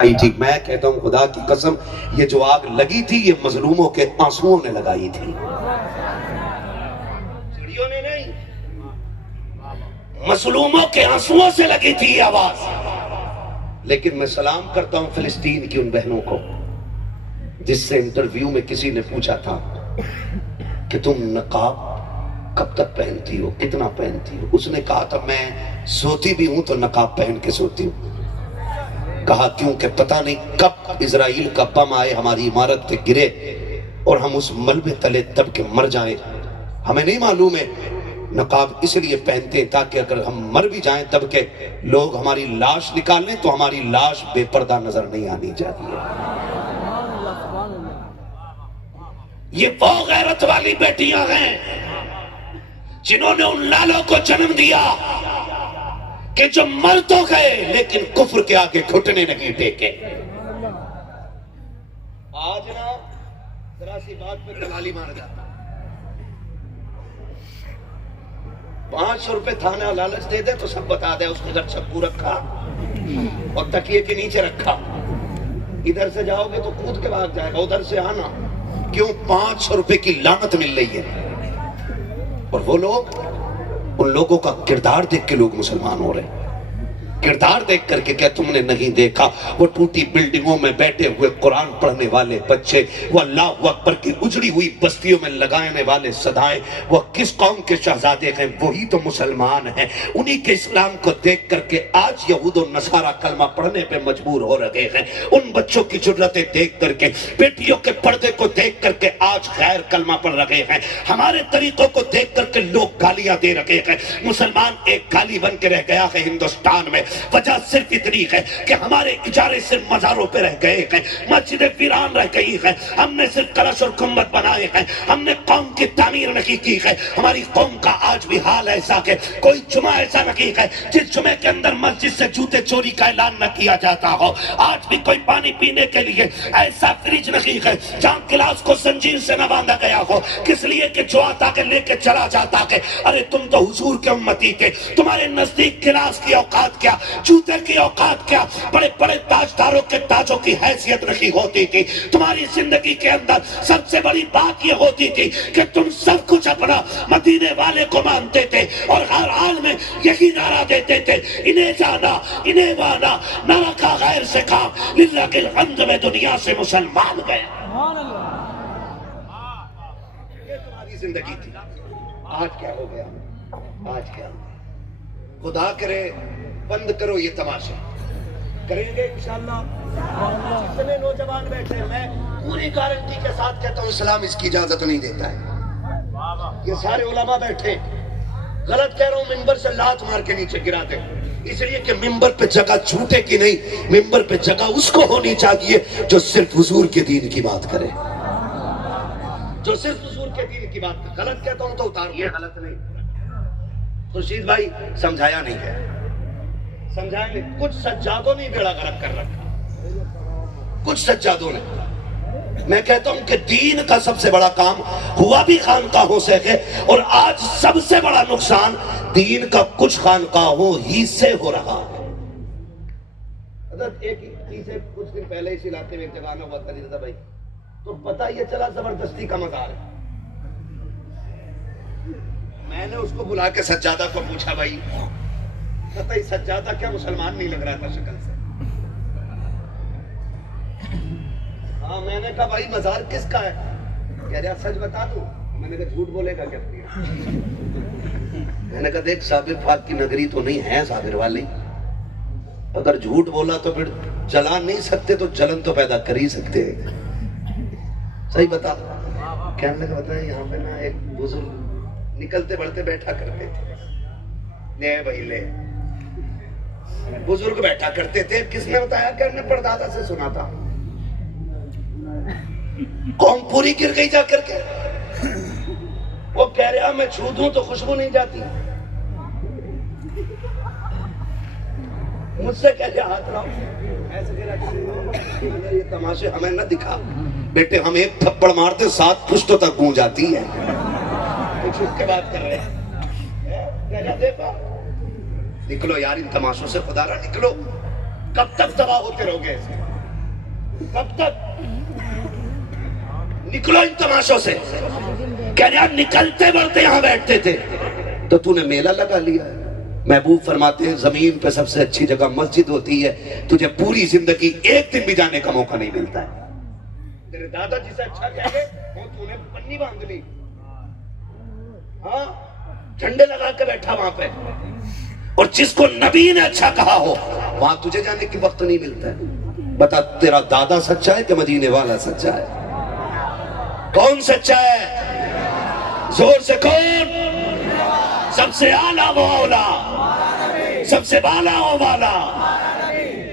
आई थी। मैं कहता हूं खुदा की कसम, ये जो आग लगी थी ये मजलूमों के आंसुओं ने लगाई थी, चिड़ियों ने नहीं, मजलूमों के आंसुओं से लगी थी ये आवाज। लेकिन मैं सलाम करता हूं फिलिस्तीन की उन बहनों को जिससे इंटरव्यू में किसी ने पूछा था कि तुम नकाब कब तक पहनती हो, कितना पहनती हो। उसने कहा था मैं सोती भी हूं तो नकाब पहन के सोती हूं। कहा क्योंकि पता नहीं कब इजराइल का बम आए, हमारी इमारत पे गिरे और हम उस मलबे तले दब के मर जाएं, हमें नहीं मालूम है। नकाब इसलिए पहनते हैं ताकि अगर हम मर भी जाएं दब के, लोग हमारी लाश निकाल लें तो हमारी लाश बेपर्दा नजर नहीं आनी चाहिए। ये वो गैरत वाली बेटियां हैं जिन्होंने उन लालों को जन्म दिया कि जो मर तो गए लेकिन कुफ्र के आगे घुटने नहीं टेके। आज ना जरा सी बात पे दलाली मार जाता, 500 रुपए थाना लालच दे दे तो सब बता दे उसके घर चप्पू रखा और तकिए के नीचे रखा। इधर से जाओगे तो कूद के भाग जाएगा, उधर से आना क्यों, 500 रुपए की लानत मिल रही है। और वो लोग, उन लोगों का किरदार देख के लोग मुसलमान हो रहे हैं। किरदार देख करके क्या तुमने नहीं देखा वो टूटी बिल्डिंगों में बैठे हुए कुरान पढ़ने वाले बच्चे, वो अल्लाह अकबर की उजड़ी हुई बस्तियों में लगाने वाले सदाएं, वो किस कौम के शहजादे हैं, वही तो मुसलमान हैं। उन्हीं के इस्लाम को देख करके आज यहूद और नसारा कलमा पढ़ने पे मजबूर हो रहे हैं। उन बच्चों की जुर्रतें देख करके, बेटियों के पर्दे को देख करके आज गैर कलमा पढ़ रहे हैं। हमारे तरीकों को देख करके लोग गालियां दे रहे हैं। मुसलमान एक गाली बन के रह गया है हिंदुस्तान में। वजह सिर्फ इतनी है कि हमारे इजारे सिर्फ मजारों पे रह गए हैं, मस्जिदें वीरान रह गई हैं, हमने सिर्फ कलश और गुम्बद बनाए हैं, हमने कौम की तामीर नहीं की है। हमारी कौम का आज भी हाल ऐसा है, कोई जुमा ऐसा नहीं है जिस जुमे के अंदर मस्जिद से जूते चोरी का ऐलान न किया जाता हो। आज भी कोई पानी पीने के लिए ऐसा फ्रिज नहीं है जहाँ गिलास को जंजीर से न बांधा गया हो, किस लिए कि जो आता के लेके चला जाता है। अरे तुम तो हुजूर के उम्मती थे, तुम्हारे नजदीक गिलास की औकात क्या, जूते की औकात क्या, बड़े बड़े ताजदारों के ताजों की हैसियत नहीं होती थी। तुम्हारी जिंदगी के अंदर सबसे बड़ी बात यह होती थी कि तुम सब कुछ अपना मदीने वाले को मानते थे और हर हाल में यही नारा देते थे, इन्हें जाना इन्हें माना, न रखा गैर से काम, लिल्लाह के हम्द में दुनिया से मुसलमान गए। ये तुम्हारी जिंदगी थी। आज क्या हो गया, आज क्या, खुदा करे बंद करो ये तमाशे, करेंगे इंशाअल्लाह। जितने नौजवान बैठे, मैं पूरी गारंटी के साथ कहता हूँ इस्लाम इसकी इजाजत नहीं देता है। ये सारे उलमा बैठे, गलत कह रहा हूँ, मिंबर से लात मार के नीचे गिराते हो, इसलिए कि मिंबर पे जगह छूटे की नहीं, मिंबर पे जगह उसको होनी चाहिए जो सिर्फ हुजूर के दीन की बात करे, जो सिर्फ हुजूर के दीन की बात करे। गलत कहता हूँ तो उतार, ये गलत नहीं। खुर्शीद भाई समझाया नहीं है, समझाएंगे। कुछ सज्जादों ने बेड़ा गर्क कर रखा, कुछ सज्जादों ने। मैं कहता हूं कि दीन का सबसे बड़ा काम हुआ भी खानकाहों से है, और आज सबसे बड़ा नुकसान दीन का कुछ खानकाहों ही से हो रहा है। एक चीज कुछ दिन पहले इस इलाके में एक जगह हुआ था रिजा भाई, तो पता ये चला जबरदस्ती का मजार है। मैंने उसको बुला के सज्जादा को पूछा, भाई कतई सज्जादा क्या मुसलमान नहीं लग रहा था शक्ल से। हाँ, मैंने कहा भाई मजार किसका है, कह रहा सच बता दूं। मैंने कहा झूठ बोलेगा क्या। मैंने कहा देख साबिर फाक की नगरी तो नहीं है साबिर वाली, अगर झूठ बोला तो फिर जला नहीं सकते तो जलन तो पैदा कर ही सकते हैं। सही बता। कहने लगा बताए यहाँ पे ना एक बुजुर्ग निकलते बढ़ते बैठा करते थे, ले भाई ले, बुजुर्ग बैठा करते थे। किसने बताया कि हमने परदादा से सुना था। कौम पूरी गिर गई जाकर के। वो कह रहा मैं छू दूं तो खुशबू नहीं जाती, मुझसे कह रहा हाथ लाओ, ऐसे कह रहा ये तमाशे हमें न दिखा बेटे, हम एक थप्पड़ मारते 7 पुश्तों तक गूंज जाती है। छुप के बात कर रहे हैं, देखो निकलो यार इन तमाशों से, खुदा रहा निकलो। कब तक तबाह होते रहोगे ऐसे? कब तक? निकलो इन तमाशों से। कह रहे निकलते बढ़ते यहां बैठते थे तो तूने मेला लगा लिया है। महबूब फरमाते हैं जमीन पे सबसे अच्छी जगह मस्जिद होती है, तुझे पूरी जिंदगी एक दिन भी जाने का मौका नहीं मिलता है। तेरे दादाजी से अच्छा कह गए वो तूने पन्नी बांध ली, हाँ झंडे लगा के बैठा वहां पे, और जिसको नबी ने अच्छा कहा हो वहां तुझे जाने की वक्त नहीं मिलता है। बता तेरा दादा सच्चा है कि मदीने वाला सच्चा है? कौन सच्चा है? जोर से कौन? सबसे आला वो औला, सबसे बाला वो वाला।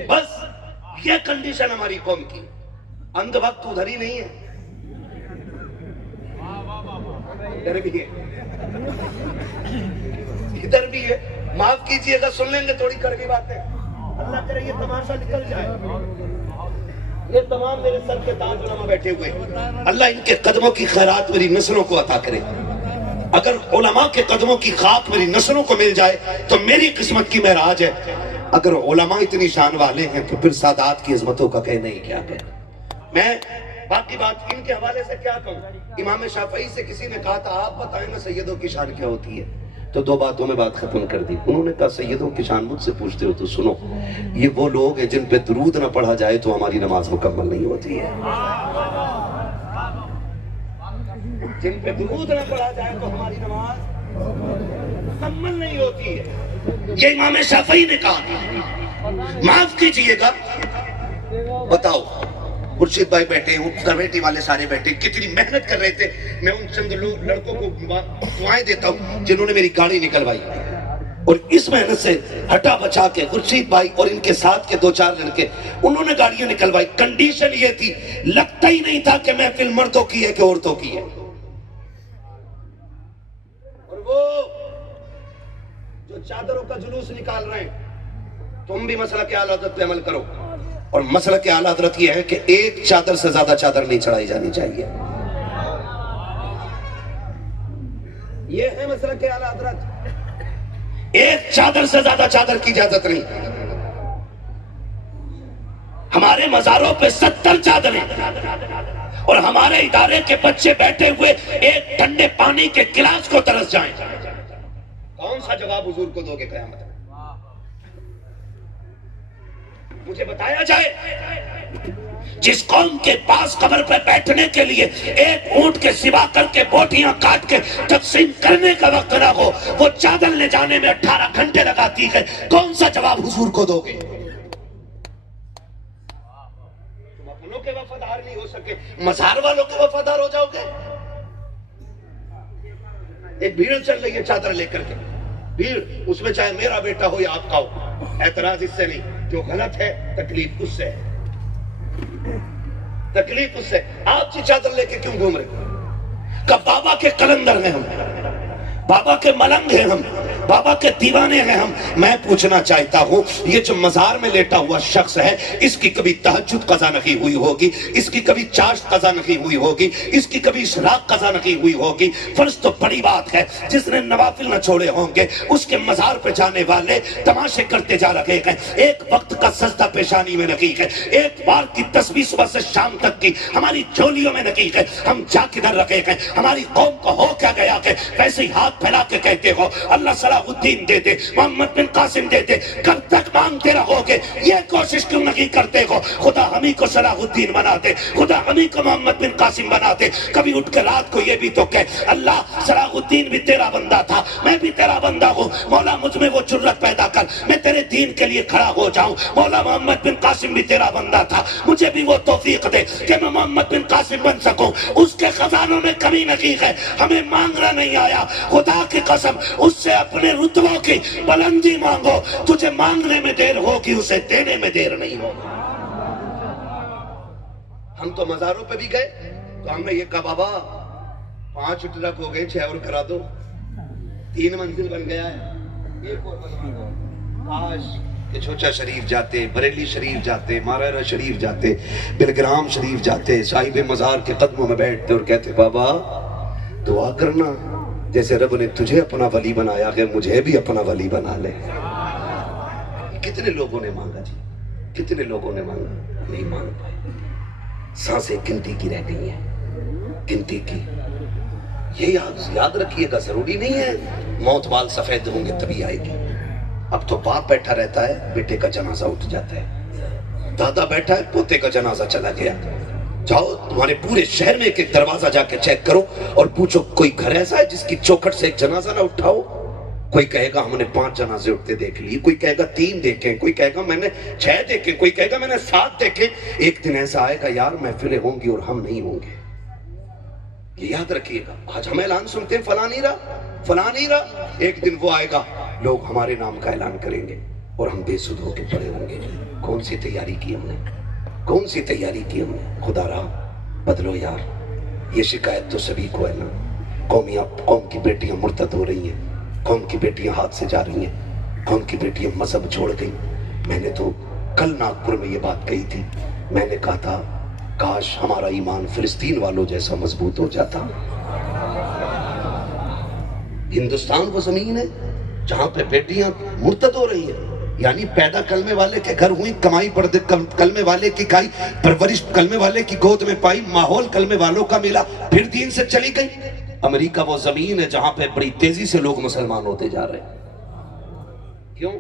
बस ये कंडीशन हमारी कौम की। अंध वक्त उधर ही नहीं है, इधर भी है, इधर भी है। माफ कीजिएगा, सुन लेंगे थोड़ी कड़वी बातें। अल्लाह करे ये तमाशा निकल जाए। ये तमाम मेरे सर के ताज उलमा बैठे हुए, अल्लाह इनके कदमों की खैरात मेरी नस्लों को अता करे। अगर उलमा के कदमों की खाक मेरी नस्लों को मिल जाए तो मेरी किस्मत की महराज है। अगर उलमा इतनी शान वाले हैं तो फिर सादात की इज़्ज़तों का कहना ही क्या कहना। मैं बाकी बात इनके हवाले से क्या कहूँ। इमाम शाफई से किसी ने कहा था आप बताएं ना सैयदों की शान क्या होती है, तो दो बातों में बात खत्म कर दी। उन्होंने कहा सैयदों की शान मुझसे पूछते हो तो सुनो, ये वो लोग हैं जिन पे दुरूद न पढ़ा जाए तो हमारी नमाज मुकम्मल नहीं होती है। जिन पे दुरूद न पढ़ा जाए तो हमारी नमाज मुकम्मल नहीं होती है। ये इमाम शाफई ने कहा। माफ कीजिएगा, बताओ खुर्शीद भाई बैठे हूँ, कमेटी वाले सारे बैठे, कितनी मेहनत कर रहे थे। मैं उन चंद लड़कों को दुआएं देता हूँ जिन्होंने मेरी गाड़ी निकलवाई, और इस मेहनत से हटा बचा के खुर्शीद भाई और इनके साथ के दो चार लड़के उन्होंने गाड़ियां निकलवाई। कंडीशन ये थी, लगता ही नहीं था कि महफिल मर्दों की है कि औरतों की है। और वो जो चादरों का जुलूस निकाल रहे हैं, तुम भी मसला के आला हज़रत पे अमल करो। और मसला के आला हज़रत यह है कि एक चादर से ज्यादा चादर नहीं चढ़ाई जानी चाहिए। यह है मसला के आला हज़रत। एक चादर से ज्यादा चादर की इजाजत नहीं। हमारे मजारों पे 70 चादरें, और हमारे इदारे के बच्चे बैठे हुए एक ठंडे पानी के गिलास को तरस जाएं। कौन सा जवाब हुजूर को दोगे क़यामत में? मुझे बताया जाए। जिस कौम के पास कब्र पर बैठने के लिए एक ऊंट के सिवा करके बोटियां काट के तकसीम करने का वक्त ना हो, वो चादर ले जाने में 18 घंटे लगाती है। कौन सा जवाब हुजूर को दोगे? तुम अपनों के वफादार नहीं हो सके, मजार वालों के वफादार हो जाओगे। एक भीड़ चल रही है चादर लेकर के, भीड़, उसमें चाहे मेरा बेटा हो या आपका हो, एतराज इससे नहीं। जो गलत है तकलीफ उससे है, तकलीफ उससे। आपकी चादर लेके क्यों घूम रहे? कब बाबा के कलंदर हैं हम, बाबा के मलंग हैं हम, बाबा के दीवाने हैं हम। मैं पूछना चाहता हूं, ये जो मजार में लेटा हुआ शख्स है, इसकी कभी तहज्जुद कज़ा नहीं हुई होगी, इसकी कभी चाश्त कज़ा नहीं हुई होगी, इसकी कभी इशराक कज़ा नहीं हुई होगी। फर्ज तो बड़ी बात है, जिसने नवाफिल न छोड़े होंगे उसके मजार पे जाने वाले तमाशे करते जा रहे हैं। एक वक्त का सजदा पेशानी में नहीं है, एक बार की तस्बीह सुबह से शाम तक की हमारी झोलियों में नहीं है। हम जा किधर रखे हैं? हमारी कौम को हो क्या गया कि वैसे ही हाथ फैला के कहते हो अल्लाह सलाहुद्दीन दे दे, मोहम्मद बिन कासिम दे दे। कब तक मांगते रहोगे? ये कोशिश क्यों नहीं करते हो खुदा हमी को सलाहुद्दीन बना दे, खुदा हमी को मोहम्मद बिन कासिम बना दे। कभी उठ के रात को ये भी तो कह अल्लाह सलाहुद्दीन भी तेरा बंदा था, मैं भी तेरा बंदा हूँ, मौला मुझ में वो जुर्रत पैदा कर, मैं तेरे दीन के लिए खड़ा हो जाऊं। मौला मोहम्मद बिन कासिम भी तेरा बंदा था, मुझे भी वो तौफीक दे कि मैं मोहम्मद बिन कासिम बन सकूं। उसके खजानों में कमी नहीं है, हमें मांगना नहीं आया। खुदा की कसम, उससे अपने रुतबों की बुलंदी मांगो, तुझे मांगने में देर होगी, उसे देने में देर नहीं होगी। हम तो मजारों पे भी गए तो हमने ये कहा बाबा 5 ट्रक हो गए, 6 और करा दो, 3 मंजिल बन गया है, एक और बनवा दो। काश के छोटा शरीफ जाते, बरेली शरीफ जाते, मारारा शरीफ जाते, बिलग्राम शरीफ जाते, साहिब मजार के कदमों में बैठते और कहते बाबा दुआ करना जैसे रब ने तुझे अपना वली बनाया कि मुझे भी अपना वली बना ले। कितने लोगों ने मांगा जी, कितने लोगों ने मांगा, नहीं मांग पाए। सांसें गिनती की रह गई हैं, गिनती की। ये याद रखिएगा, जरूरी नहीं है मौत बाल सफेद होंगे तभी आएगी। अब तो बाप बैठा रहता है, बेटे का जनाजा उठ जाता है, दादा बैठा है, पोते का जनाजा चला गया। जाओ तुम्हारे पूरे शहर में एक दरवाजा जाके चेक करो और पूछो कोई घर ऐसा है जिसकी चौखट से एक जनाजा ना उठाओ। कोई कहेगा हमने 5 जनाजे उठते देख लिए, कोई कहेगा 3 देखे, कोई कहेगा मैंने 6 देखे, कोई कहेगा मैंने 7 देखे। एक दिन ऐसा आएगा यार महफिलें होंगी और हम नहीं होंगे। ये याद रखिएगा। आज हम ऐलान सुनते हैं फलानी रहा, एक दिन वो आएगा, लोग हमारे नाम का ऐलान करेंगे और हम बेसुध होकर पड़े होंगे। कौन सी तैयारी की हमने, कौन सी तैयारी की हमने? खुदा रहा बदलो यार। ये शिकायत तो सभी को है ना। कौम की बेटियां मुर्तद हो रही हैं, कौम की बेटियां हाथ से जा रही हैं, कौम की बेटियां मजहब छोड़ गई। मैंने तो कल नागपुर में ये बात कही थी। मैंने कहा था काश हमारा ईमान फिलिस्तीन वालों जैसा मजबूत हो जाता। हिंदुस्तान वो जमीन है जहां पे बेटियां मुर्तद हो रही हैं, यानी पैदा कलमे वाले के घर हुई, कमाई पढ़ते कलमे वाले की खाई, परवरिश कलमे वाले की गोद में पाई, माहौल कलमे वालों का मिला, फिर दीन से चली गई। अमेरिका वो जमीन है जहां पे बड़ी तेजी से लोग मुसलमान होते जा रहे हैं। क्यों?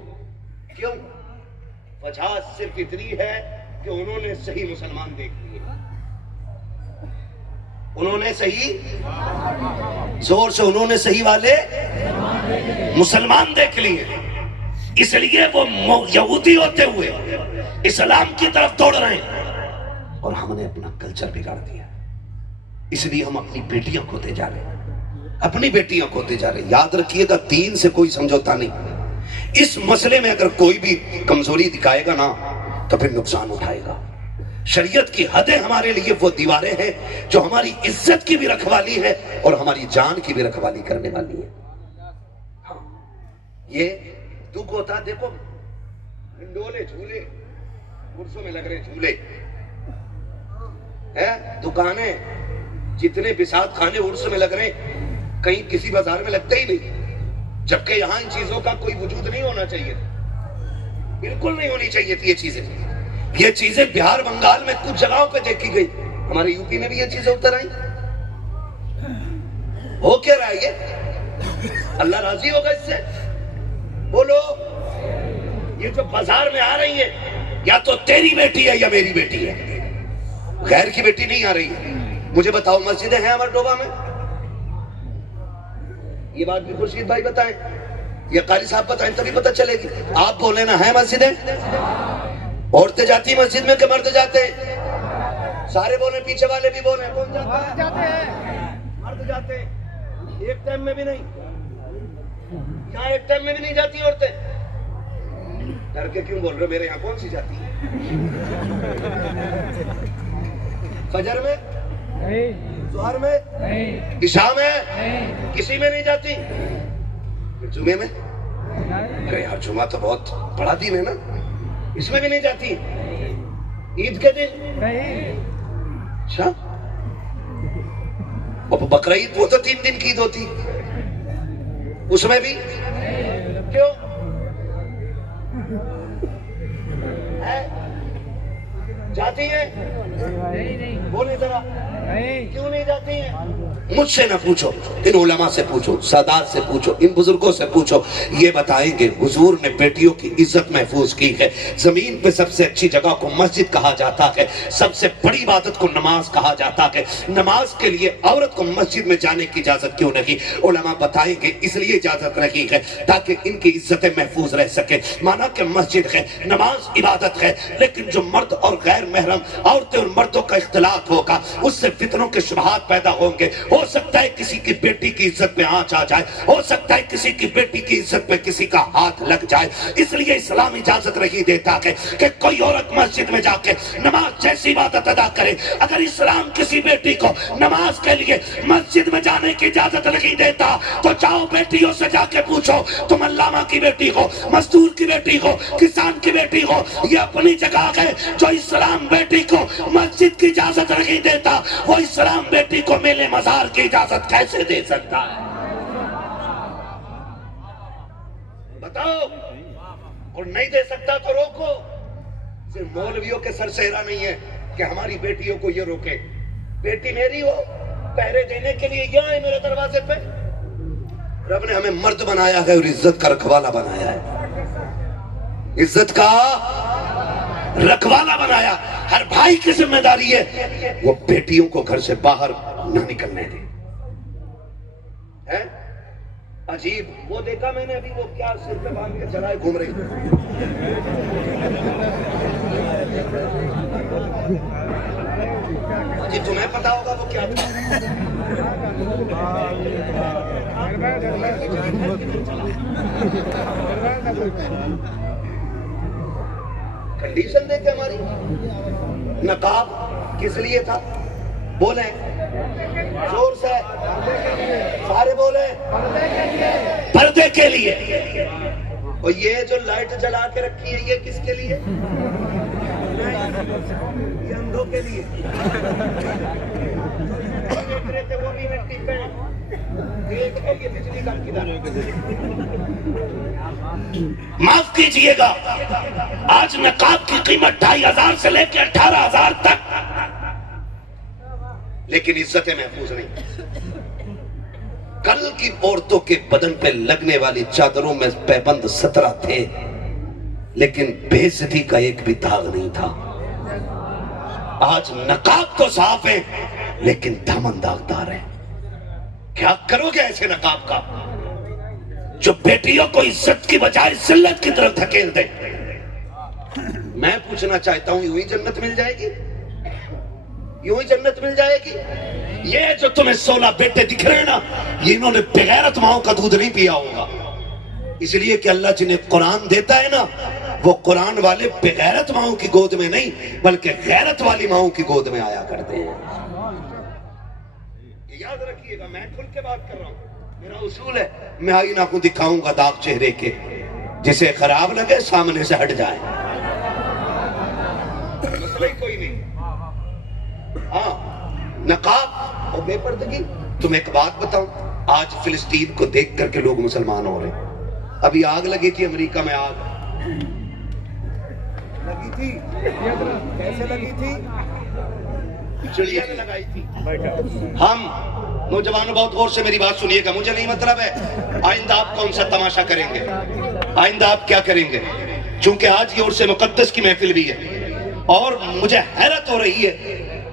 वजह सिर्फ इतनी है कि उन्होंने सही मुसलमान देख लिए, उन्होंने सही, जोर से उन्होंने सही वाले मुसलमान देख लिए। इसलिए वो यहूदी होते हुए इस्लाम की तरफ दौड़ रहे हैं और हमने अपना कल्चर बिगाड़ दिया। इसलिए हम अपनी बेटियां खोते जा रहे हैं, अपनी बेटियां खोते जा रहे हैं। याद रखिएगा दीन से कोई समझौता नहीं। इस मसले में अगर कोई भी कमजोरी दिखाएगा ना तो फिर नुकसान उठाएगा। शरीयत की हदें हमारे लिए वो दीवारें हैं जो हमारी इज्जत की भी रखवाली है और हमारी जान की भी रखवाली करने वाली है। हाँ, ये दुख होता, देखो हिंडोले झूले कुर्सों में लग रहे झूले है, दुकानें जितने बिसात खाने उर्स में लग रहे, कहीं किसी बाजार में लगते ही नहीं, जबकि यहां इन चीजों का कोई वजूद नहीं होना चाहिए, बिल्कुल नहीं होनी चाहिए थी ये चीजें बिहार बंगाल में कुछ जगहों पे देखी गई, हमारे यूपी में भी ये चीजें उतर आई। हो क्या रहा है ये? अल्लाह राजी होगा इससे? बोलो। ये जो बाजार में आ रही है, या तो तेरी बेटी है या मेरी बेटी है, गैर की बेटी नहीं आ रही है। मुझे बताओ मस्जिदें हैं अमरडोबा में? ये बात भी खुर्शीद भाई बताएं या कारी साहब बताएं तभी पता चलेगी। आप बोले ना है मस्जिदें? औरतें जाती मस्जिद में कि मर्द जाते? सारे बोले, पीछे वाले भी बोले। कौन जाते हैं? मर्द जाते हैं, एक टाइम में भी नहीं। यहाँ एक टाइम में भी नहीं जाती औरतें। डर के क्यों बोल रहे हो? मेरे यहाँ कौन सी जाती है? फजर में नहीं, जोहर में नहीं, इशा में नहीं, किसी में नहीं जाती। जुमे में? अरे यार जुमा तो बहुत बड़ा दिन है ना, इसमें भी नहीं जाती। ईद के दिन नहीं। अच्छा, बकरा ईद वो तो 3 दिन की ईद होती, उसमें भी क्यों है? जाती है? नहीं। बोले जरा, क्यों नहीं जाती है? मुझसे ना पूछो, इन उलमा से पूछो, सादात से पूछो, इन बुजुर्गों से पूछो, ये बताएंगे हुजूर ने बेटियों की इज्जत महफूज की है। जमीन पे सबसे अच्छी जगह को मस्जिद कहा जाता है, सबसे बड़ी इबादत को नमाज कहा जाता है। नमाज के लिए औरत को मस्जिद में जाने की इजाजत क्यों नहीं? उलमा बताएंगे इसलिए इजाजत नहीं है ताकि इनकी इज्जतें महफूज रह सके। माना कि मस्जिद है, नमाज इबादत है, लेकिन जो मर्द और गैर महरम औरतें और मर्दों का इख्तिलात होगा उससे फितनों के शुबहात पैदा होंगे। हो सकता है किसी की बेटी की इज्जत पे आंच आ जाए, हो सकता है किसी की बेटी की इज्जत पे किसी का हाथ लग जाए। इसलिए इस्लाम इजाजत नहीं देता है कि कोई औरत मस्जिद में जाके नमाज जैसी इबादत अदा करे। अगर इस्लाम किसी बेटी को नमाज के लिए मस्जिद में जाने की इजाजत नहीं देता तो जाओ बेटियों से जाके पूछो, तुम अल्लामा की बेटी हो, मजदूर की बेटी हो, किसान की बेटी हो, ये अपनी जगह है। जो इस्लाम बेटी को मस्जिद की इजाजत नहीं देता वो इस्लाम बेटी को मेले मजार की इजाजत कैसे दे सकता है? बताओ। और नहीं दे सकता तो रोको। सिर्फ मौलवियों के सर सेहरा नहीं है कि हमारी बेटियों को ये रोके। बेटी मेरी हो, पहरे देने के लिए यहाँ है मेरे दरवाजे पे। रब ने हमें मर्द बनाया है और इज्जत का रखवाला बनाया है, इज्जत का रखवाला बनाया। हर भाई की जिम्मेदारी है वो बेटियों को घर से बाहर ना निकलने दे। है अजीब, वो देखा मैंने अभी, वो क्या सिर पे बांध के चलाए घूम रही। जी तुम्हें पता होगा वो क्या था। कंडीशन देखे हमारी। नकाब किस लिए था? बोले जोर से, सारे बोले पर्दे के लिए। और ये जो लाइट जला के रखी है ये किसके लिए? ये अंधों के लिए। देख रहे थे वो भी मिट्टी पे, देख है ये बिजली का किधर। माफ कीजिएगा, आज नकाब की कीमत 2500 से लेकर 18,000 तक, लेकिन इज्जतें महफूज नहीं। कल की औरतों के बदन पे लगने वाली चादरों में पैबंद 17 थे, लेकिन बेइज्जती का एक भी दाग नहीं था। आज नकाब तो साफ है लेकिन दामन दागदार है। क्या करोगे ऐसे नकाब का जो बेटियों को इज्जत की बजाय जिल्लत की तरफ धकेल दे? मैं पूछना चाहता हूं, यूं ही जन्नत मिल जाएगी? यूं ही जन्नत मिल जाएगी? ये जो तुम्हें 16 बेटे दिख रहे हैं ना, ये इन्होंने बेगैरत माओं का दूध नहीं पिया होगा। इसलिए कि अल्लाह जिन्हें कुरान देता है ना, वो कुरान वाले बेगैरत माओं की गोद में नहीं बल्कि गैरत वाली माओं की गोद में आया करते हैं। याद रखिएगा, मैं खुल के बात कर रहा हूं। मेरा उसूल है, मैं आईना को दिखाऊंगा दाग चेहरे के, जिसे खराब लगे सामने से हट जाए, मसला ही कोई नहीं। हाँ, नकाब और बेपर्दगी। तुम एक बात बताऊं, आज फिलिस्तीन को देख करके लोग मुसलमान हो रहे। अभी आग लगी थी अमेरिका में, आग लगी थी, कैसे लगी थी? चिड़िया ने लगाई थी। हम नौजवानों बहुत गौर से मेरी बात सुनिएगा, मुझे नहीं मतलब है आइंदा आप कौन सा तमाशा करेंगे, आइंदा आप क्या करेंगे, चूंकि आज की ओर से मुकद्दस की महफिल भी है। और मुझे हैरत हो रही है,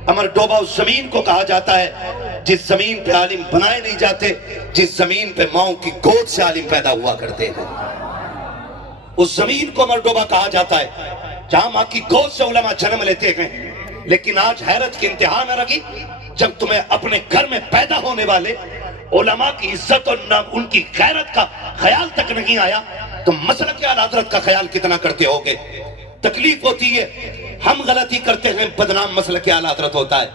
अमर डोबा उस जमीन को कहा जाता है जिस जमीन पे आलिम बनाए नहीं जाते, जिस जमीन पे माओ की गोद से आलिम पैदा हुआ करते हैं, उस जमीन को अमर डोबा कहा जाता है जहां मां की गोद से उलमा जन्म लेते हैं। लेकिन आज हैरत की इंतहा न लगी जब तुम्हें अपने घर में पैदा होने वाले उलमा की इज्जत और न उनकी गैरत का ख्याल तक नहीं आया, तो मसलक आला हज़रत का ख्याल कितना करते होगे। तकलीफ होती है, हम गलती करते हैं, बदनाम मसलक आला हज़रत होता है।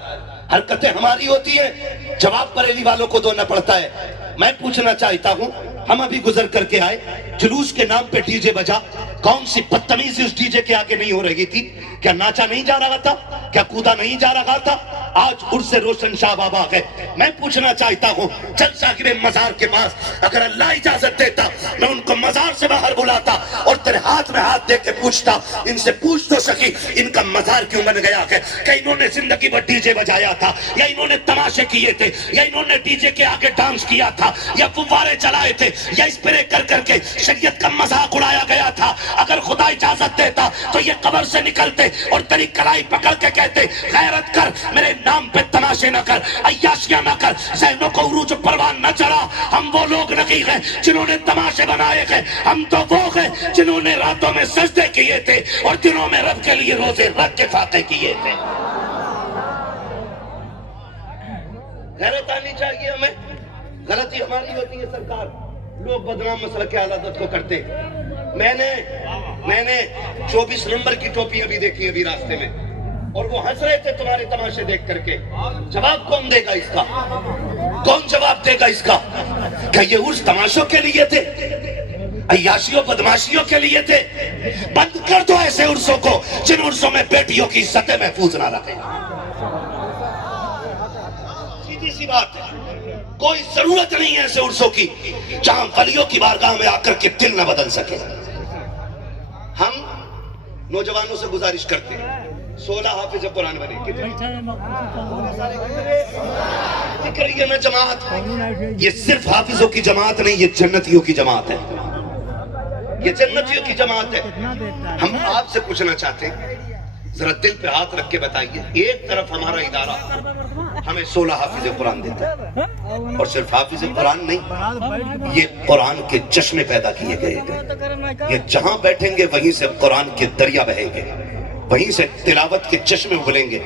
हरकतें हमारी होती है, जवाब बरेली वालों को देना पड़ता है। मैं पूछना चाहता हूं, हम अभी गुजर करके आए, जुलूस के नाम पे डीजे बजा, कौन सी बदतमीजी उस डीजे के आगे नहीं हो रही थी? क्या नाचा नहीं जा रहा था? क्या कूदा नहीं जा रहा था? आज उर्स रोशन शाह बाबा गए। मैं पूछना चाहता हूँ, चल साहिब मजार के पास अगर अल्लाह इजाजत देता, मैं उनको मजार से बाहर बुलाता और तेरे हाथ में हाथ दे के पूछता, इनसे पूछ तो सकी इनका मजार क्यों बन गया है? क्या इन्होंने जिंदगी भर डीजे बजाया था, या इन्होंने तमाशे किए थे, या इन्होंने डीजे के आगे डांस किया था, या फुव्वारे चलाए थे, या स्प्रे कर करके शरीयत का मजाक उड़ाया गया था? अगर खुदा इजाजत देता तो ये कब्र से निकलते और तेरी कलाई पकड़ के कहते, गैरत कर, मेरे नाम पे तमाशे न कर, अय्याशियां न कर, ज़हनों को उरूज परवान न चढ़ा। हम वो लोग नहीं हैं जिन्होंने तमाशे बनाए हैं, हम तो वो हैं जिन्होंने रातों में सजदे किए थे और दिनों में रब के लिए रोजे रख के फाते किए थे। गैरत आनी चाहिए हमें। गलती हमारी होती है सरकार, लोग बदनाम मसलक के हालात को करते। मैंने 24 नंबर की टोपी अभी देखी अभी रास्ते में, और वो हंस रहे थे तुम्हारे तमाशे देख करके। जवाब कौन देगा इसका? कौन जवाब देगा इसका? क्या ये उर्स तमाशों के लिए थे, अय्याशियों बदमाशियों के लिए थे? बंद कर दो ऐसे उर्सों को जिन उर्सों में बेटियों की इज्जतें महफूज ना रखे। सीधी सी बात है, कोई जरूरत नहीं है ऐसे उर्सों की जहां वलियों की बारगाह में आकर के दिल न बदल सके। हम नौजवानों से गुजारिश करते हैं 16 हाफिज कुरान बने। दिख रही है ना जमात, ये सिर्फ हाफिजों की जमात नहीं, ये जन्नतियों की जमात है, ये जन्नतियों की जमात है। हम आपसे पूछना चाहते हैं, जरा दिल पे हाथ रख के बताइए, एक तरफ हमारा इदारा हमें 16 हाफिज कुरान देता है, और सिर्फ हाफिज कुरान नहीं, ये कुरान के चश्मे पैदा किए गए थे। ये जहां बैठेंगे वहीं से कुरान के दरिया बहेंगे, वहीं से तिलावत के चश्मे उबलेंगे,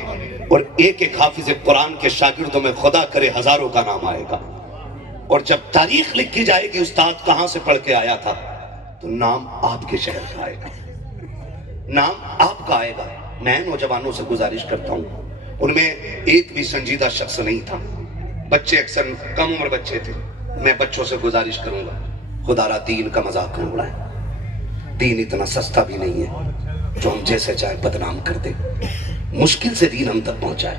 और एक एक हाफिज कुरान के शागिर्दों में खुदा करे हजारों का नाम आएगा। और जब तारीख लिखी जाएगी उस्ताद कहां से पढ़ के आया था, तो नाम आपके शहर का आएगा, नाम आपका आएगा। मैं नौजवानों से गुजारिश करता हूं, उनमें एक भी संजीदा शख्स नहीं था, बच्चे अक्सर कम उम्र बच्चे थे। मैं बच्चों से गुजारिश करूंगा, खुदारा दीन का मजाक न उड़ाएं। दीन इतना सस्ता भी नहीं है जो हम जैसे चाहे बदनाम कर दे। मुश्किल से दीन हम तक पहुंचाए।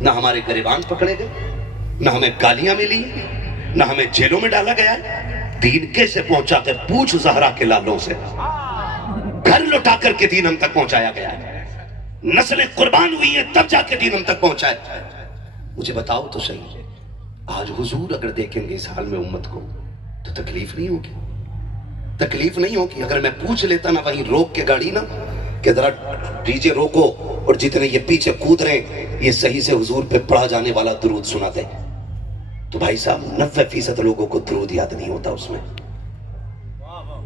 ना हमारे गरिबान पकड़े गए, ना हमें गालियां मिली, ना हमें जेलों में डाला गया। दीन कैसे पहुंचा के पूछ ज़हरा के लालों से, घर लुटा करके दीन हम तक पहुंचाया गया है। नस्लें कुर्बान हुई है तब जाके दीन हम तक पहुंचा है। मुझे बताओ तो सही, आज हुजूर अगर देखेंगे इस हाल में उम्मत को तो तकलीफ नहीं होगी? तकलीफ नहीं होगी? अगर मैं पूछ लेता ना वहीं रोक के गाड़ी ना कि जरा डीजे रोको और जितने ये पीछे कूद रहे हैं ये सही से हुजूर पे पढ़ा जाने वाला दुरूद सुना दे, तो भाई साहब 90% लोगों को दुरूद याद नहीं होता उसमें।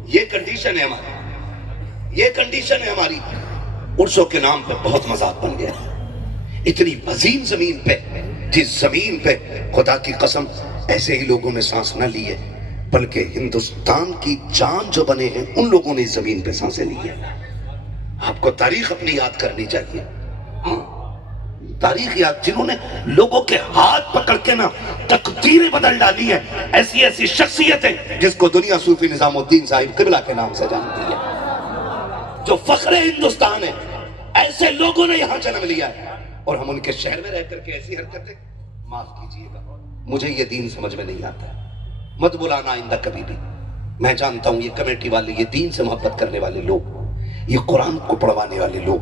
ये कंडीशन है हमारी, ये कंडीशन है हमारी। उर्सों के नाम पे बहुत मजाक बन गया। इतनी वजीम जमीन पे, जिस जमीन पे खुदा की कसम ऐसे ही लोगों ने सांस न ली है, बल्कि हिंदुस्तान की जान जो बने हैं उन लोगों ने इस जमीन पे सांसें ली है। आपको तारीख अपनी याद करनी चाहिए। हाँ, तारीख याद, जिन्होंने लोगों के हाथ पकड़ के ना तकदीरें बदल डाली है, ऐसी ऐसी शख्सियतें जिसको दुनिया सूफी निजामुद्दीन साहिब किबला के नाम से जानती है, जो फख्रे हिंदुस्तान है। ऐसे लोगों ने यहां जन्म लिया है और हम उनके शहर में रहकर के ऐसी हरकतें। माफ कीजिएगा, मुझे ये दीन समझ में नहीं आता, मत बुलाना आइंदा कभी भी। मैं जानता हूं ये कमेटी वाले, ये दीन से मोहब्बत करने वाले लोग, ये कुरान को पढ़वाने वाले लोग,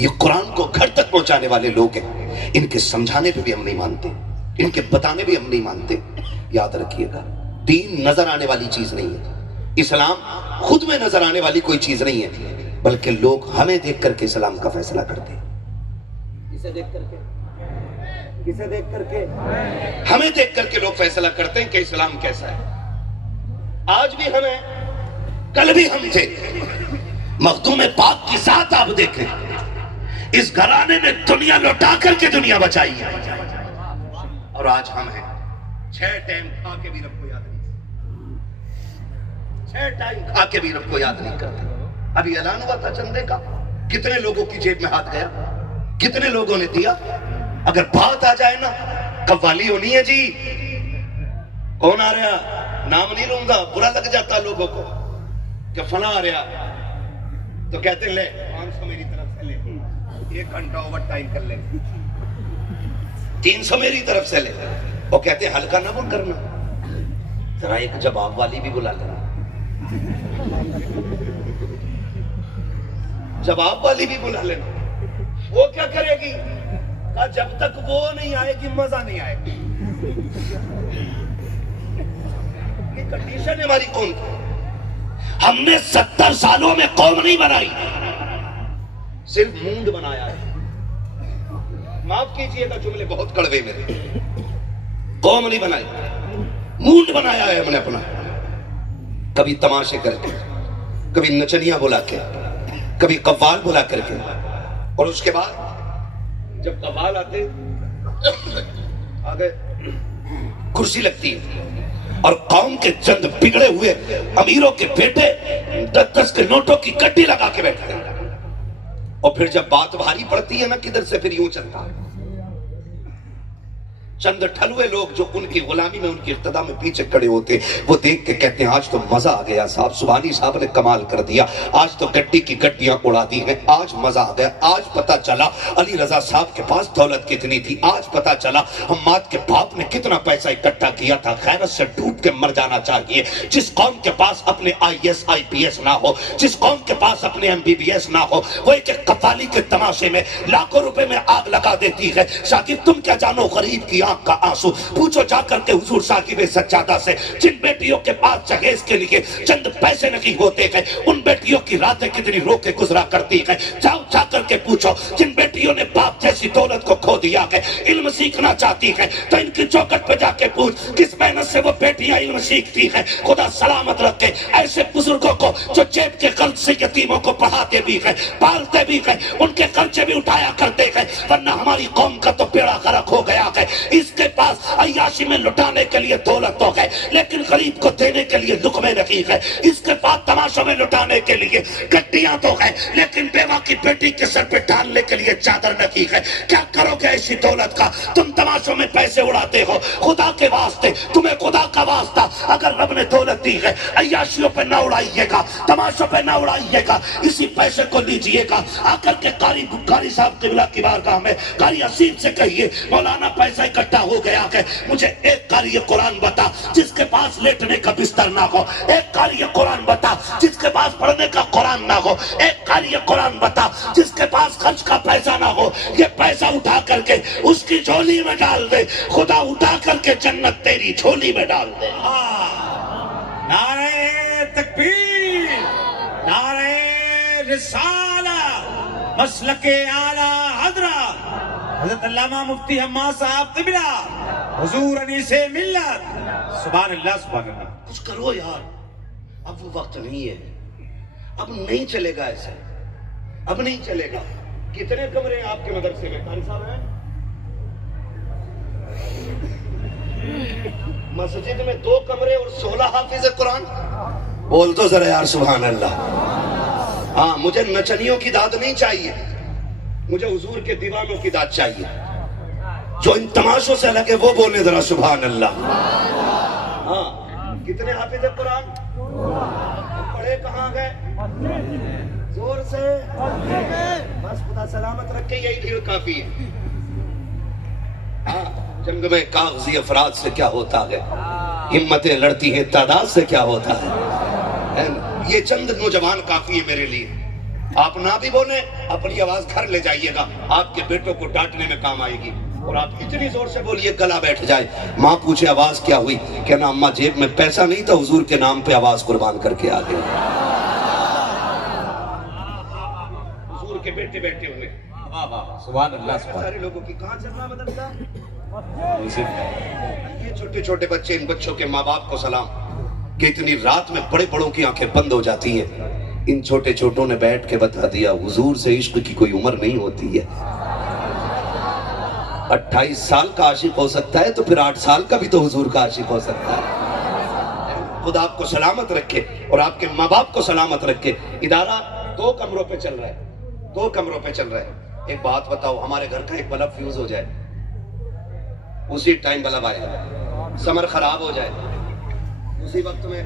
ये कुरान को घर तक पहुंचाने वाले लोग हैं। इनके समझाने पे भी हम नहीं मानते, इनके बताने भी हम नहीं मानते। याद रखिएगा, दीन नजर आने वाली चीज नहीं है, इस्लाम खुद में नजर आने वाली कोई चीज नहीं है, बल्कि लोग हमें देख करके इस्लाम का फैसला करते हैं। किसे देख करके? किसे देख करके? हमें देख करके लोग फैसला करते हैं कि इस्लाम कैसा है। आज भी हमें, कल भी हम थे। मखदूम पाक के साथ आप देखें, इस घराने ने दुनिया लौटा करके दुनिया बचाई है, और आज हम हैं 6 टाइम खा के भी रब को याद नहीं, 6 टाइम खा के भी रब को याद नहीं करते। अभी ऐलान हुआ था चंदे का, कितने लोगों की जेब में हाथ गया, कितने लोगों ने दिया। अगर बात आ जाए ना कव्वाली होनी है जी, कौन आ रहा, नाम नहीं लूंगा, बुरा लग जाता लोगों को कि फला आ रहा, तो कहते ले 500 मेरी तरफ से ले, 1 घंटा ओवर टाइम कर ले, 300 मेरी तरफ से ले, और कहते हैं हल्का ना बोल करना, जरा एक जवाब वाली भी बुला लेना, जवाब वाली भी बुला लेना। वो क्या करेगी? कहा जब तक वो नहीं आएगी मजा नहीं आएगा। ये कंडीशन है हमारी कौम की। हमने 70 सालों में कौम नहीं बनाई, सिर्फ मूंड बनाया है। माफ कीजिएगा जुमले बहुत कड़वे मेरे, कौम नहीं बनाई, मूंड बनाया है हमने अपना। कभी तमाशे करके, कभी नचनिया बुला के, कभी कव्वाल बुला करके, और उसके बाद जब कव्वाल आते आगे कुर्सी लगती है और कौम के चंद बिगड़े हुए अमीरों के बेटे 10-10 के नोटों की कट्टी लगा के बैठते हैं, और फिर जब बात भारी पड़ती है ना किधर से, फिर यूं चलता है। चंद ठलुए लोग जो उनकी गुलामी में, उनकी इर्तदा में पीछे खड़े होते, वो देख के कहते हैं आज तो मजा आ गया साहब, सुभानी साहब ने कमाल कर दिया, आज तो गड्डी की गड्डियां उड़ा दी हैं, आज मजा आ गया। आज पता चला अली रजा साहब के पास दौलत कितनी थी, आज पता चला हम्माद के बाप ने कितना पैसा इकट्ठा किया था। खैरत से डूब के मर जाना चाहिए। जिस कौम के पास अपने IAS IPS ना हो, जिस कौम के पास अपने MBBS ना हो, वो एक कव्वाली के तमाशे में लाखों रुपए में आग लगा देती है। शाकिर तुम क्या जानो गरीब की आंख का आंसू, पूछो जाकर के हुजूर साकिब सज्जादा से, जिन बेटियों के पास जहेज के लिए चंद पैसे नहीं होते हैं, उन बेटियों की रातें कितनी रो के गुजरा करती है। जाओ जाकर के पूछो जिन बेटियों ने बाप जैसी दौलत को खो दिया है, इल्म सीखना चाहती है तो इनकी चौखट पे जाके पूछ किस मेहनत से वो बेटियां इल्म सीखती है। खुदा सलामत रखे ऐसे बुजुर्गों को जो जेब के कर्ज से यतीमों को पढ़ाते भी है, पालते भी है, उनके खर्चे भी उठाया करते हैं। वरना हमारी कौम का तो बेड़ा गर्क हो गया है। इसके पास अय्याशी में लुटाने के लिए दौलत तो है, लेकिन गरीब को देने के लिए लुक़मे नहीं है। इसके पास तमाशों में लुटाने के लिए गड्डियां तो है, लेकिन बेवा की बेटी के सर पे डालने के लिए चादर नहीं है। क्या करोगे ऐसी दौलत का? तुम तमाशों में पैसे उड़ाते हो। खुदा के वास्ते, तुम्हें खुदा का वास्ता, अगर रब ने दौलत दी है अय्याशियों पे ना उड़ाइएगा, तमाशों पे ना उड़ाइएगा, इसी पैसे को लीजिएगा। आकर के कारी साहब किबला की बारगाह में कारी असीम से कहिए मौलाना पैसा इकट्ठा हो गया है, मुझे एक कारी कुरान बता जिसके पास लेटने का बिस्तर ना हो, एक कारी कुरान बता जिसके पास पढ़ने का कुरान ना हो, एक कारी कुरान बता जिसके पास खर्च का पैसा ना हो। ये पैसा उठा करके उसकी झोली में डाल दे, खुदा उठा करके जन्नत तेरी झोली में डाल दे। नारे तकबीर, नारे रिसाला, मसलके आला हजरत हज़रत अल्लामा मुफ्ती हम्माद साहब क़िबला, हुजूर अनीसे मिल्लत, सुभान अल्लाह सुभान अल्लाह। कुछ करो यार, अब वो वक्त नहीं है, अब नहीं चलेगा ऐसे, अब नहीं चलेगा। कितने कमरे हैं आपके मदरसे में? कारी साहब हैं? मस्जिद में 2 कमरे और 16 हाफिज कुरान। बोल तो जरा यार सुभान अल्लाह। हाँ, मुझे नचनियों की दाद नहीं चाहिए, मुझे हुजूर के दीवानों की दाद चाहिए। जो इन तमाशों से लगे वो बोले जरा सुभान अल्लाह। हाँ, कितने हाफिज कुरान? पढ़े कहाँ गए? जोर से बस, खुदा सलामत रखे, यही भीड़ काफी है। हाँ, जंग में कागजी अफराद से क्या होता है, हिम्मतें लड़ती हैं तादाद से क्या होता है। ये चंद नौजवान काफी है मेरे लिए। आप ना भी बोले, अपनी आवाज घर ले जाइएगा, आपके बेटों को डांटने में काम आएगी। और आप इतनी जोर से बोलिए गला बैठ जाए। माँ पूछे आवाज क्या हुई, कहना अम्मा जेब में पैसा नहीं था, हुजूर के नाम पे आवाज कुर्बान करके आ गए। हुजूर के बेटे बैठे हुए, सुभान अल्लाह। सारे लोगों की कहाँ चलना बदलता। ये छोटे छोटे बच्चे, इन बच्चों के माँ बाप को सलाम कि इतनी रात में बड़े बड़ों की आंखें बंद हो जाती हैं। इन छोटे छोटों ने बैठ के बता दिया हुजूर से इश्क की कोई उम्र नहीं होती है। 28 साल का आशिक हो सकता है तो फिर 8 साल का भी तो हुजूर का आशिक हो सकता है। खुदा आपको सलामत रखे और आपके माँ बाप को सलामत रखे। इदारा 2 कमरों पे चल रहा है, 2 कमरों पे चल रहा है। एक बात बताओ, हमारे घर का एक बल्ब फ्यूज हो जाए, उसी टाइम बल्ब आएगा। समर खराब हो जाए, उसी वक्त में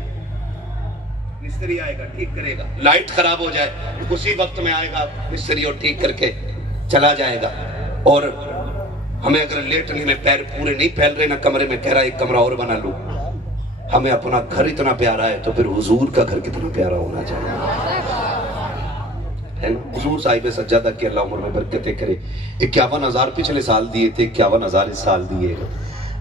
मिस्त्री आएगा ठीक करेगा। लाइट खराब हो जाए, उसी वक्त में आएगा मिस्त्री और ठीक करके चला जाएगा। और हमें अगर लेटने में पैर पूरे नहीं फैल रहे ना कमरे में, कह रहा है एक कमरा और बना लूं। हमें अपना घर इतना प्यारा है तो फिर हुजूर का घर कितना प्यारा होना चाहिए, है ना। हुजूर साहिब सज्जादा की अल्लाह उम्र में बरकतें करे। 51,000 पिछले साल दिए थे, 51,000 इस साल दिए।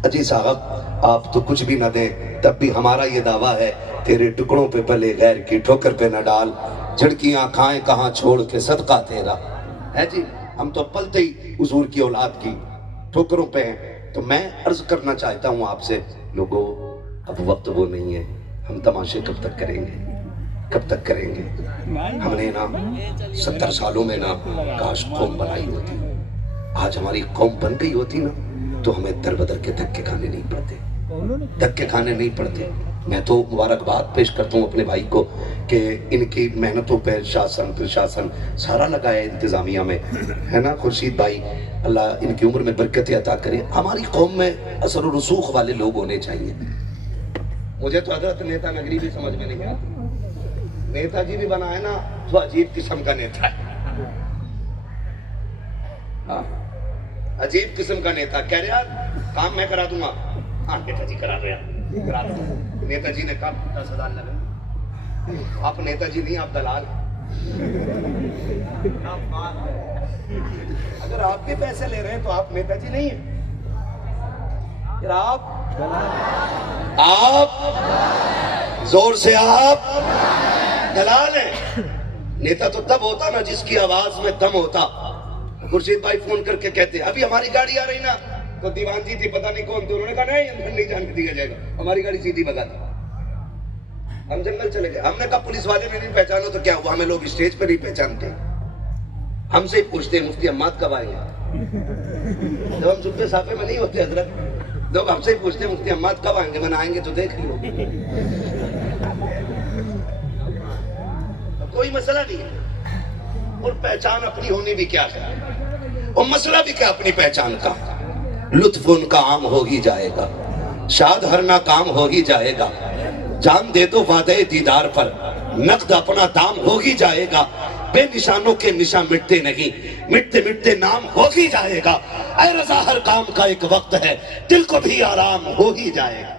अजी साहब, आप तो कुछ भी ना दें तब भी हमारा ये दावा है, तेरे टुकड़ों पे पले गैर की ठोकर पे न डाल, झड़कियां खाएं कहाँ छोड़ के सदका तेरा। है जी, हम तो पलते ही हुजूर की औलाद की ठोकरों पे हैं। तो मैं अर्ज करना चाहता हूँ आपसे लोगों, अब वक्त वो नहीं है, हम तमाशे कब तक करेंगे, कब तक करेंगे। हमने ना 70 सालों में ना काश कौम बनाई होती, आज हमारी कौम बन गई होती ना तो हमें दर बदर के धक्के खाने नहीं पड़ते, धक्के खाने नहीं पड़ते। मैं तो मुबारकबाद पेश करता हूँ अपने भाई को कि इनकी मेहनतों पर शासन प्रशासन सारा लगा है इंतज़ामिया में, है ना खुर्शीद भाई, अल्लाह इनकी उम्र में बरकत अता करे। हमारी कौम में असर और रसूख वाले लोग होने चाहिए। मुझे तो हजरत नेता नगरी भी समझ में नहीं आता। नेताजी भी बना है ना तो अजीब किस्म का नेता है, हाँ अजीब किस्म का नेता। कह रहे यार काम मैं करा दूंगा, हाँ नेताजी करा दो यार, करा दो। नेताजी ने कहा 10,000 लगे। आप नेताजी नहीं, आप दलाल। अगर आप भी पैसे ले रहे हैं तो आप नेताजी नहीं है, फिर आप जोर से आप दलाल हैं। नेता तो तब होता ना जिसकी आवाज में दम होता। खुर्शीद भाई फोन करके कहते अभी हमारी गाड़ी आ रही ना, तो दीवान जी थी पता नहीं कौन थी, उन्होंने कहा नहीं अंदर नहीं जाने दिया जाएगा, हमारी गाड़ी सीधी भगा दी। हम जंगल चले गए। हमने कहा पुलिस वाले ने नहीं पहचाना तो क्या हुआ, हमें लोग स्टेज पर नहीं पहचानते, हमसे ही पूछते हैं मुफ्ती अम्माद कब आएंगे। जब हम जुब्बे साफे में नहीं होते हजरत, लोग हमसे ही पूछते हैं मुफ्ती अम्माद कब आएंगे, मैंने आएंगे तो देख लो। कोई मसला नहीं है, और पहचान अपनी होनी भी क्या है, और मसला भी क्या अपनी पहचान का। लुत्फ उनका आम हो ही जाएगा, शाद हर ना काम हो ही जाएगा, जान दे दो वादे दीदार पर, नकद अपना दाम हो ही जाएगा। बेनिशानों के निशान मिटते नहीं, मिटते मिटते नाम हो ही जाएगा। ऐ रज़ा हर काम का एक वक्त है, दिल को भी आराम हो ही जाएगा।